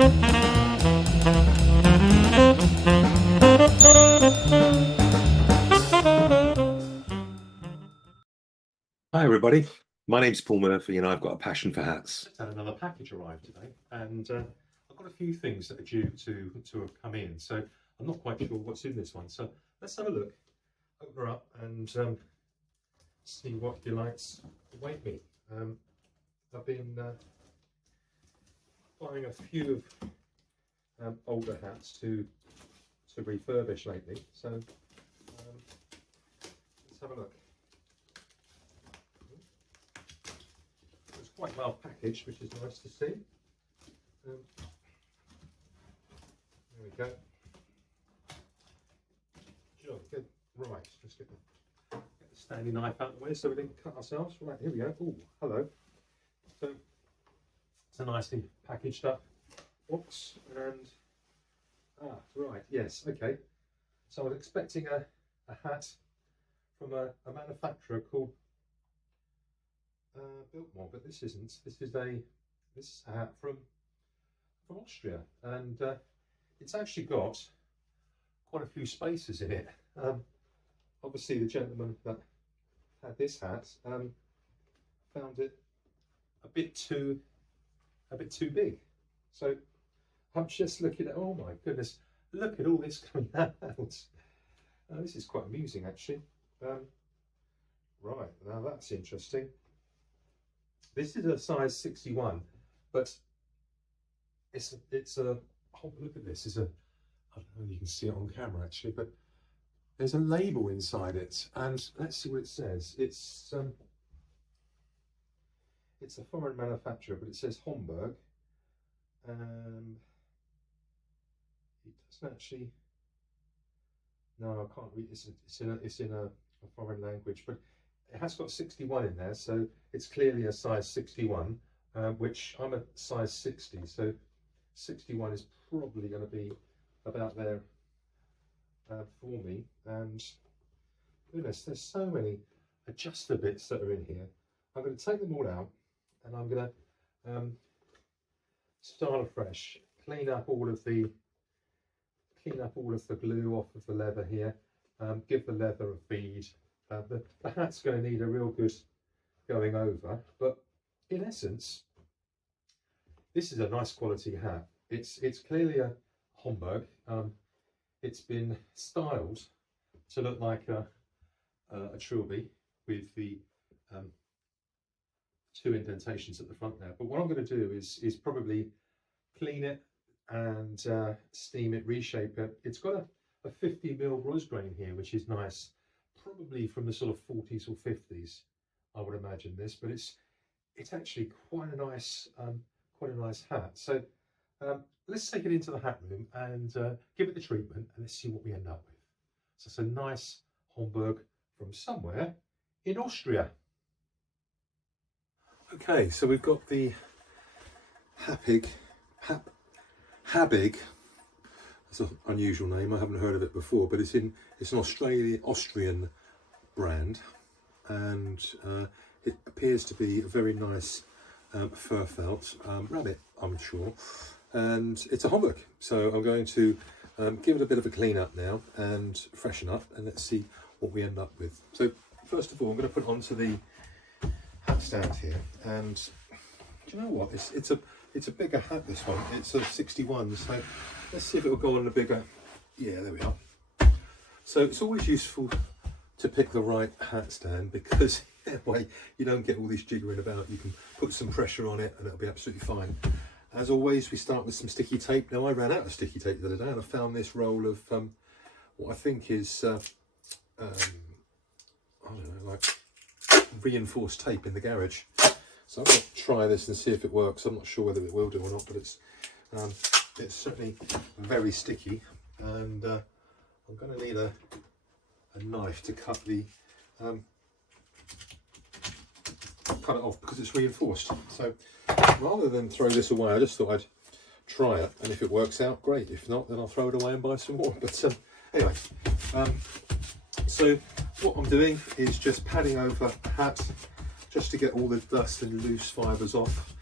Hi everybody, my name's Paul Murphy and I've got a passion for hats. Had another package arrive today, and I've got a few things that are due to have come in, so I'm not quite sure what's in this one. So let's have a look, open her up and see what delights await me. I've been buying a few older hats to refurbish lately, so let's have a look. Quite well packaged, which is nice to see. There we go. Jolly good. Right, let's get the standing knife out of the way so we didn't cut ourselves. Right, here we go. Oh, hello. So it's a nicely packaged up box, and right, yes, okay. So I was expecting a hat from a manufacturer called Biltmore, but this isn't. This is a hat from Austria, and it's actually got quite a few spaces in it. Obviously, the gentleman that had this hat found it a bit too big. So I'm just looking at. Oh my goodness! Look at all this coming out. This is quite amusing, actually. Right, now that's interesting. This is a size 61, but it's a oh, look at this. I don't know if you can see it on camera actually, but there's a label inside it, and let's see what it says. It's a foreign manufacturer, but it says Homburg. It doesn't actually. No, I can't read. It's in a foreign language, but it has got 61 in there, so it's clearly a size 61, which I'm a size 60, so 61 is probably going to be about there for me. And goodness, there's so many adjuster bits that are in here. I'm going to take them all out, and I'm going to start afresh, clean up all of the glue off of the leather here, give the leather a feed. The hat's going to need a real good going over, but in essence, this is a nice quality hat. It's clearly a Homburg. It's been styled to look like a trilby with the two indentations at the front there. But what I'm going to do is probably clean it and steam it, reshape it. It's got a 50mm grosgrain here, which is nice. Probably from the sort of 40s or 50s, I would imagine this, but it's actually quite a nice hat. So let's take it into the hat room and give it the treatment, and let's see what we end up with. So it's a nice Homburg from somewhere in Austria. Okay, so we've got the Habig. It's an unusual name. I haven't heard of it before, but it's an Austrian brand, and it appears to be a very nice fur felt rabbit, I'm sure, and it's a Homburg. So I'm going to give it a bit of a clean up now and freshen up, and let's see what we end up with. So first of all, I'm going to put it onto the hat stand here, and do you know what? It's a bigger hat, this one. It's a 61, so let's see if it will go on a bigger. Yeah, there we are. So it's always useful to pick the right hat stand, because that way you don't get all this jiggering about. You can put some pressure on it and it'll be absolutely fine. As always, we start with some sticky tape. Now, I ran out of sticky tape the other day, and I found this roll of what I think is I don't know, like reinforced tape in the garage. So I'm going to try this and see if it works. I'm not sure whether it will do or not, but it's certainly very sticky, and I'm going to need a knife to cut the cut it off, because it's reinforced. So rather than throw this away, I just thought I'd try it, and if it works out, great. If not, then I'll throw it away and buy some more. But anyway, so what I'm doing is just padding over the hat, just to get all the dust and loose fibres off.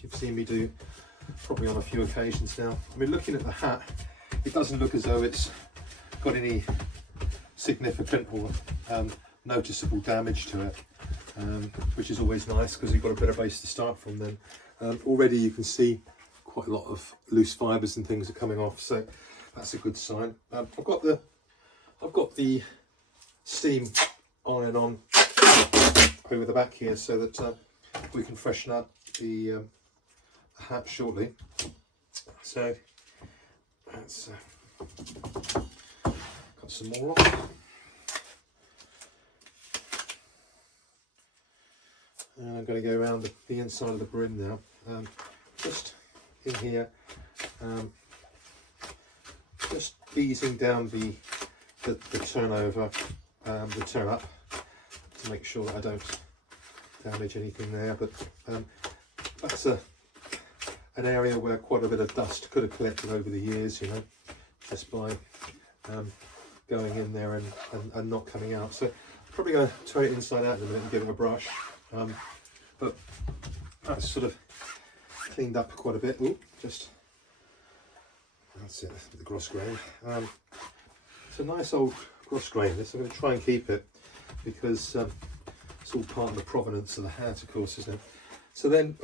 You've seen me do probably on a few occasions now. I mean, looking at the hat, it doesn't look as though it's got any significant or noticeable damage to it, which is always nice because you've got a better base to start from then. Already you can see quite a lot of loose fibres and things are coming off, so that's a good sign. I've got the steam iron on over the back here so that we can freshen up the hat shortly. So that's got some more on. And I'm going to go around the inside of the brim now, just in here, just easing down the turnover, the turn up, to make sure that I don't damage anything there. But that's an area where quite a bit of dust could have collected over the years, you know, just by going in there and not coming out. So I'm probably going to turn it inside out in a minute and give it a brush. But that's sort of cleaned up quite a bit. Ooh, just that's it, the gross grain. It's a nice old gross grain. This, I'm going to try and keep it because it's all part of the provenance of the hat, of course, isn't it? So then,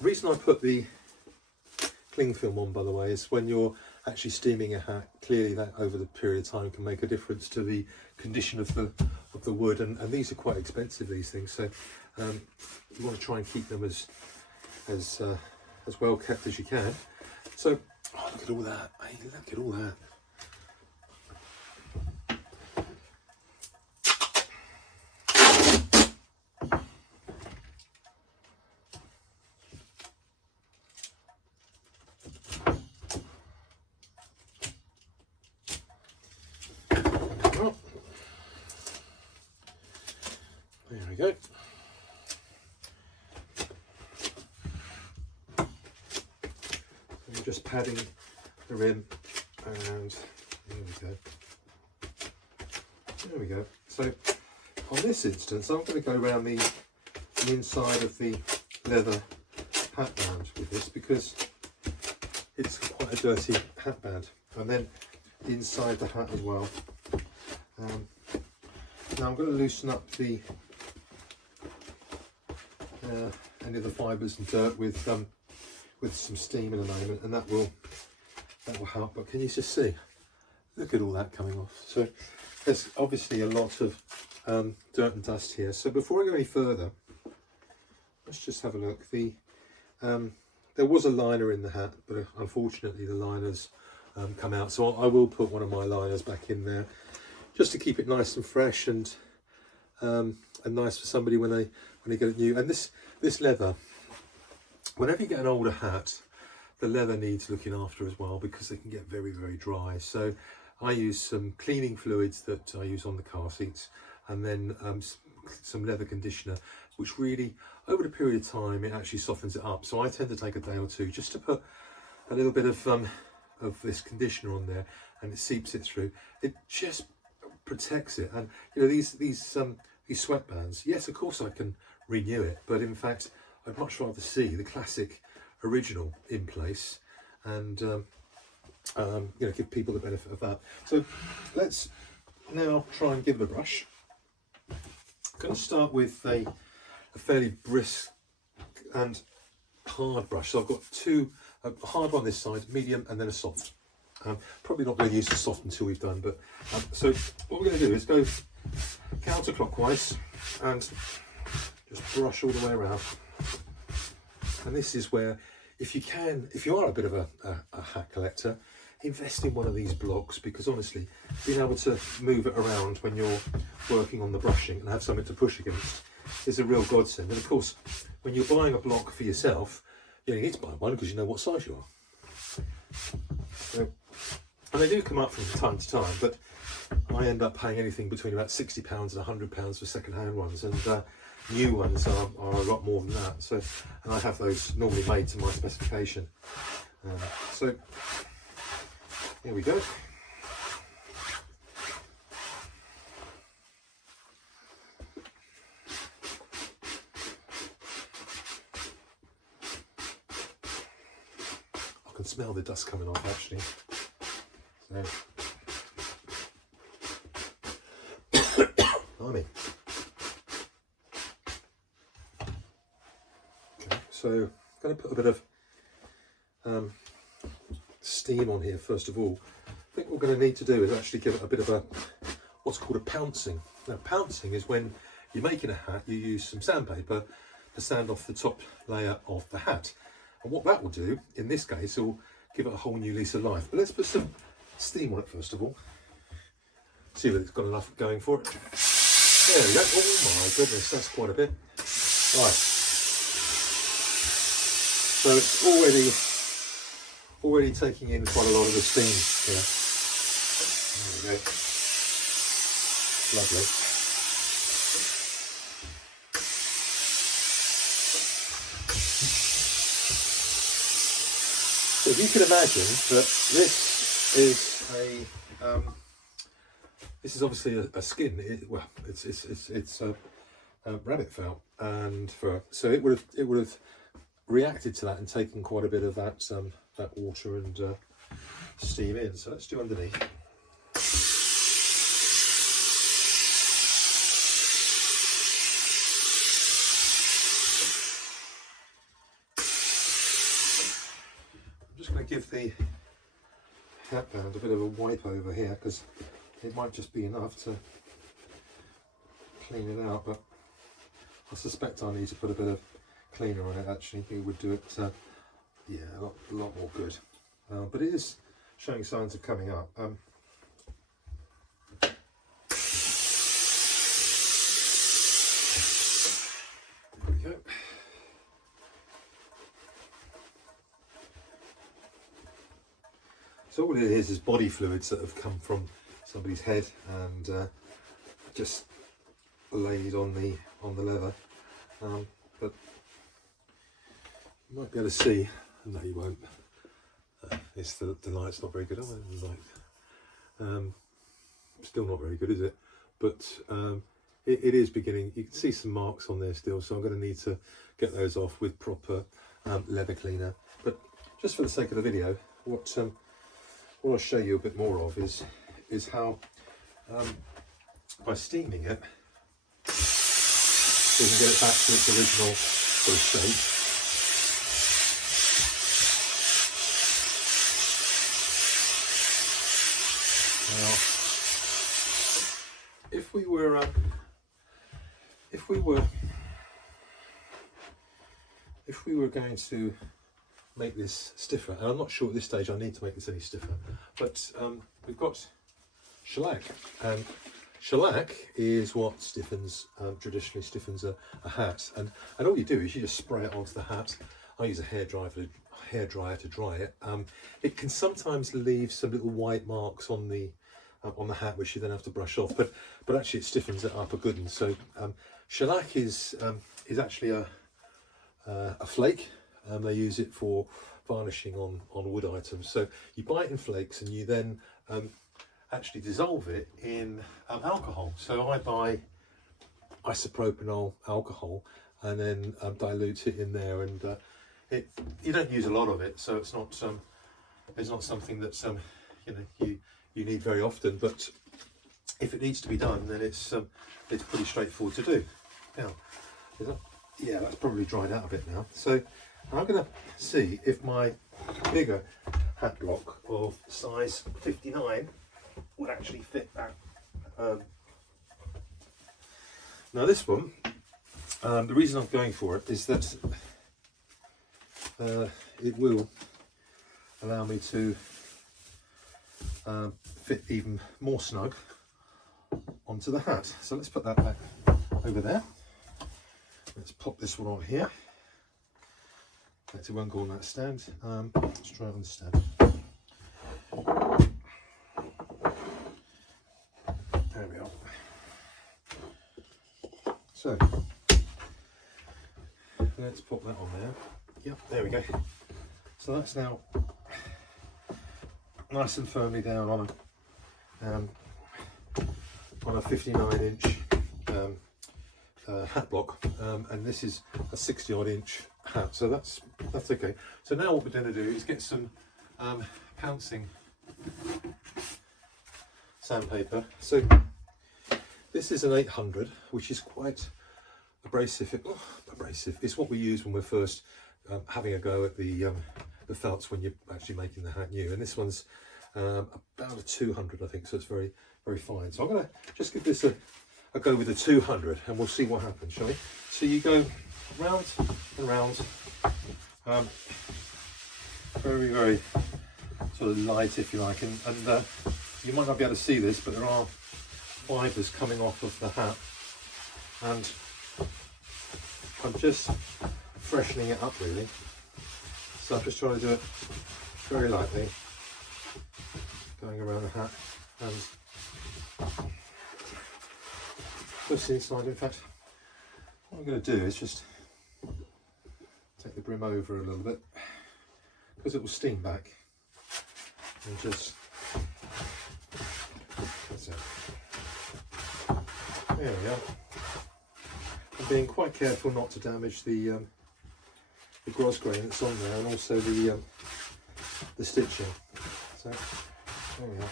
reason I put the cling film on, by the way, is when you're actually steaming a hat, clearly that over the period of time can make a difference to the condition of the wood, and these are quite expensive, these things, so you want to try and keep them as well kept as you can. So look at all that, hey, look at all that. There we go. I'm just padding the rim, and there we go. There we go. So on this instance, I'm going to go around the inside of the leather hat band with this because it's quite a dirty hat band, and then inside the hat as well. Now I'm going to loosen up the any of the fibres and dirt with some steam in a moment, and that will help. But can you just see? Look at all that coming off. So there's obviously a lot of dirt and dust here. So before I go any further, let's just have a look. There was a liner in the hat, but unfortunately the liner's come out. So I will put one of my liners back in there, just to keep it nice and fresh and nice for somebody when they get it new. And this leather, whenever you get an older hat, the leather needs looking after as well because they can get very, very dry. So I use some cleaning fluids that I use on the car seats, and then some leather conditioner, which really, over the period of time, it actually softens it up. So I tend to take a day or two just to put a little bit of this conditioner on there, and it seeps it through. It just protects it. And you know, these sweatbands, yes, of course I can renew it, but in fact I'd much rather see the classic original in place, and you know, give people the benefit of that. So let's now try and give it a brush. I'm going to start with a fairly brisk and hard brush. So I've got two, a hard one this side, medium, and then a soft. Probably not going to use the soft until we've done, but so what we're going to do is go counterclockwise and just brush all the way around. And this is where, if you are a bit of a hat collector, invest in one of these blocks, because honestly, being able to move it around when you're working on the brushing and have something to push against is a real godsend. And of course, when you're buying a block for yourself, you need to buy one because you know what size you are. So, and they do come up from time to time, but I end up paying anything between about £60 and £100 for second-hand ones, and new ones are a lot more than that. So, and I have those normally made to my specification. So here we go. can smell the dust coming off actually. So, blimey. Okay, so I'm going to put a bit of steam on here first of all. I think what we're going to need to do is actually give it a bit of a what's called a pouncing. Now, pouncing is when you're making a hat, you use some sandpaper to sand off the top layer of the hat. And what that will do, in this case, will give it a whole new lease of life. But let's put some steam on it first of all. See whether it's got enough going for it. There we go. Oh my goodness, that's quite a bit. Right. So it's already taking in quite a lot of the steam here. There we go. Lovely. So if you can imagine that this is obviously a skin. It's rabbit felt and fur. So it would have reacted to that and taken quite a bit of that that water and steam in. So let's do underneath. Give the hat band a bit of a wipe over here because it might just be enough to clean it out, but I suspect I need to put a bit of cleaner on it actually. It would do it yeah, a lot more good, but it is showing signs of coming up. There we go. So all it is body fluids that have come from somebody's head and just laid on the leather. But you might be able to see. No, you won't. It's the light's not very good. Still not very good, is it? But it is beginning. You can see some marks on there still, so I'm going to need to get those off with proper leather cleaner. But just for the sake of the video, what I'll show you a bit more of is how by steaming it we can get it back to its original sort of shape. Now, if we were going to make this stiffer, and I'm not sure at this stage I need to make this any stiffer, but we've got shellac, and shellac is what stiffens, traditionally stiffens a hat, and all you do is you just spray it onto the hat. I use a hairdryer to dry it. It can sometimes leave some little white marks on the hat, which you then have to brush off, but actually it stiffens it up a good one. So shellac is actually a flake. They use it for varnishing on wood items. So you buy it in flakes and you then actually dissolve it in alcohol. So I buy isopropyl alcohol and then dilute it in there, and you don't use a lot of it, so it's not something that you need very often. But if it needs to be done, then it's pretty straightforward to do. Now, yeah, that's probably dried out a bit now. So I'm going to see if my bigger hat block of size 59 would actually fit that. Now this one, the reason I'm going for it is that it will allow me to fit even more snug onto the hat. So let's put that back over there. Let's pop this one on here. It won't go on that stand. Let's try it on the stand. There we are. So let's pop that on there. Yep, there we go. So that's now nice and firmly down on a 59-inch hat block, and this is a 60-odd inch hat, so that's okay. So now what we're going to do is get some pouncing sandpaper. So this is an 800, which is quite abrasive. Abrasive. It's what we use when we're first having a go at the felts when you're actually making the hat new. And this one's about a 200, I think. So it's very, very fine. So I'm going to just give this a go with a 200, and we'll see what happens, shall we? So you go round and round, very, very sort of light, if you like, and you might not be able to see this, but there are fibres coming off of the hat, and I'm just freshening it up really. So I'm just trying to do it very lightly, going around the hat and just inside. In fact, what I'm going to do is just take the brim over a little bit, because it will steam back, and just, that's it. There we are. I'm being quite careful not to damage the gros grain that's on there, and also the stitching. So there we are.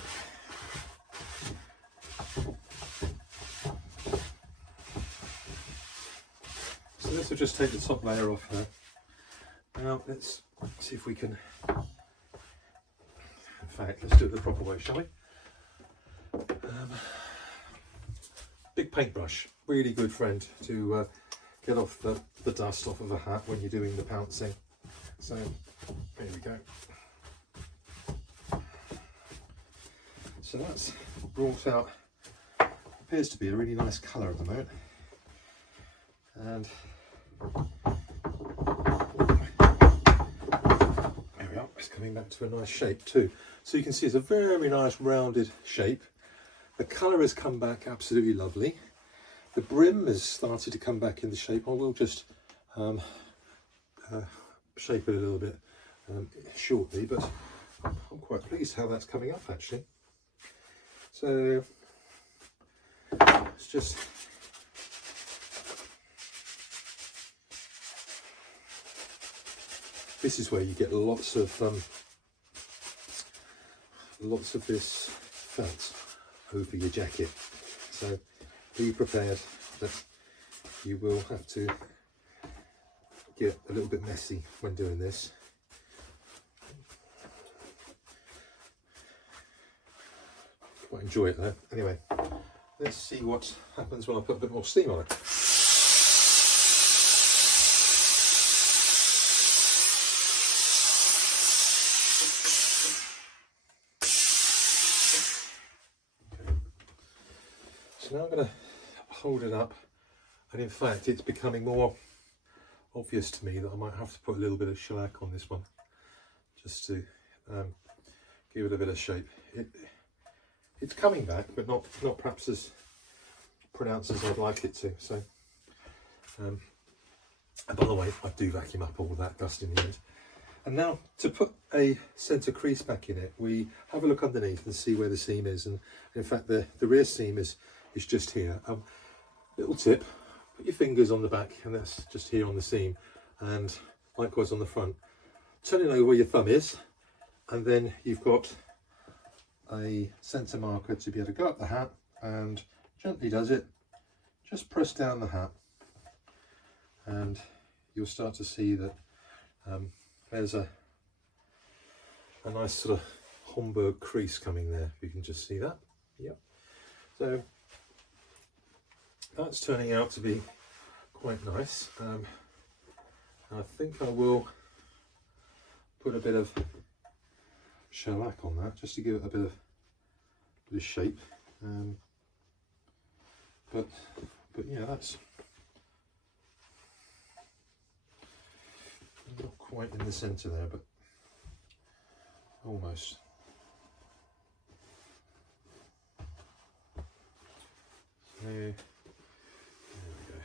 So this will just take the top layer off there. Now let's see if we can, in fact, let's do it the proper way, shall we? Big paintbrush, really good friend to get off the dust off of a hat when you're doing the pouncing. So there we go. So that's brought out, appears to be a really nice colour at the moment. And there we are, it's coming back to a nice shape too. So you can see it's a very nice rounded shape. The colour has come back absolutely lovely. The brim has started to come back in the shape. I will just shape it a little bit shortly, but I'm quite pleased how that's coming up actually. So it's just this is where you get lots of this felt over your jacket. So be prepared that you will have to get a little bit messy when doing this. Quite enjoy it though. Anyway, let's see what happens when I put a bit more steam on it. So now I'm going to hold it up, and in fact it's becoming more obvious to me that I might have to put a little bit of shellac on this one, just to give it a bit of shape. It's coming back, but not perhaps as pronounced as I'd like it to. So, and by the way, I do vacuum up all that dust in the end. And now to put a centre crease back in it, we have a look underneath and see where the seam is. And in fact, the rear seam is just here. Little tip, put your fingers on the back, and that's just here on the seam, and likewise on the front. Turn it over where your thumb is, and then you've got a centre marker to be able to go up the hat, and gently does it, just press down the hat, and you'll start to see that there's a nice sort of Homburg crease coming there. You can just see that. Yep. So that's turning out to be quite nice. I think I will put a bit of shellac on that just to give it a bit of shape. But yeah, that's not quite in the centre there, but almost. So, there we go.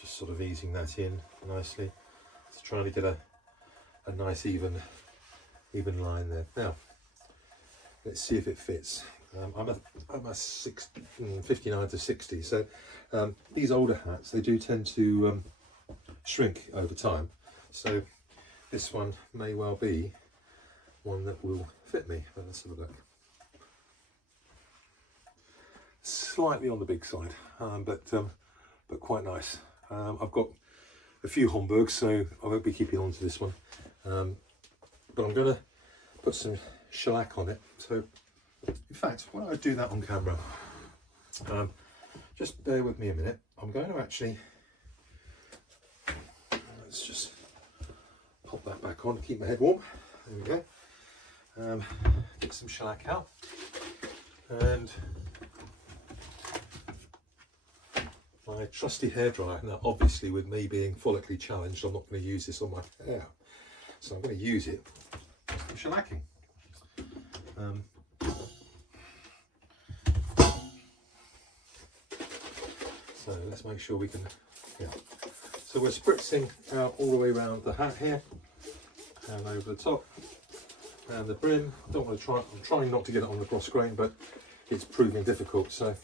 Just sort of easing that in nicely. Just trying to get a nice even line there. Now, let's see if it fits. I'm a 59 to 60, so these older hats, they do tend to shrink over time. So this one may well be one that will fit me. Let's have a look. Slightly on the big side, but quite nice. I've got a few Homburgs, so I won't be keeping on to this one. But I'm going to put some shellac on it. So, in fact, why don't I do that on camera? Just bear with me a minute. I'm going to actually, let's just pop that back on to keep my head warm. There we go. Get some shellac out. And my trusty hairdryer. Now, obviously, with me being follically challenged, I'm not going to use this on my hair. So I'm going to use it for shellacking. So let's make sure we can, yeah. So we're spritzing out all the way around the hat here, and over the top, and the brim. Don't want to try, I'm trying not to get it on the cross grain, but it's proving difficult. So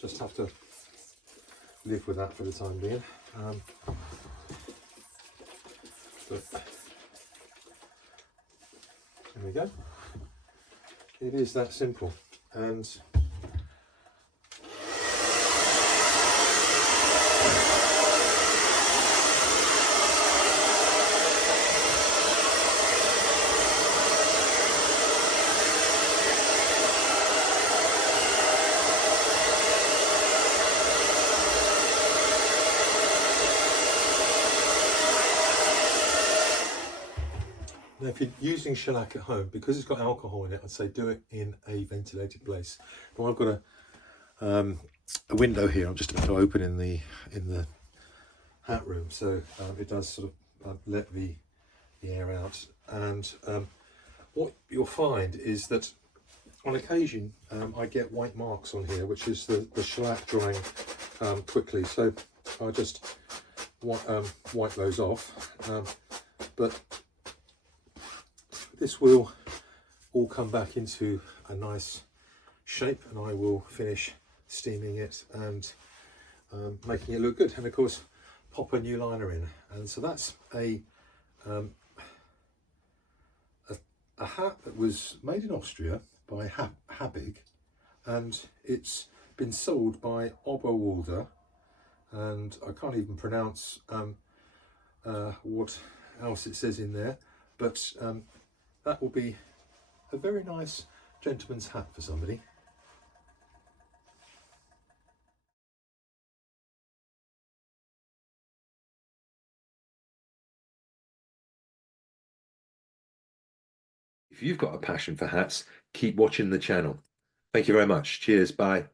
just have to live with that for the time being. But there we go. It is that simple. And now, if you're using shellac at home, because it's got alcohol in it, I'd say do it in a ventilated place. Now I've got a window here. I'm just about to open in the hat room, so it does sort of let the air out. And what you'll find is that on occasion I get white marks on here, which is the shellac drying quickly. So I just wipe those off, but this will all come back into a nice shape, and I will finish steaming it and making it look good. And of course, pop a new liner in. And so that's a hat that was made in Austria by Habig, and it's been sold by Oberwalder, and I can't even pronounce what else it says in there, but that will be a very nice gentleman's hat for somebody. If you've got a passion for hats, keep watching the channel. Thank you very much. Cheers. Bye.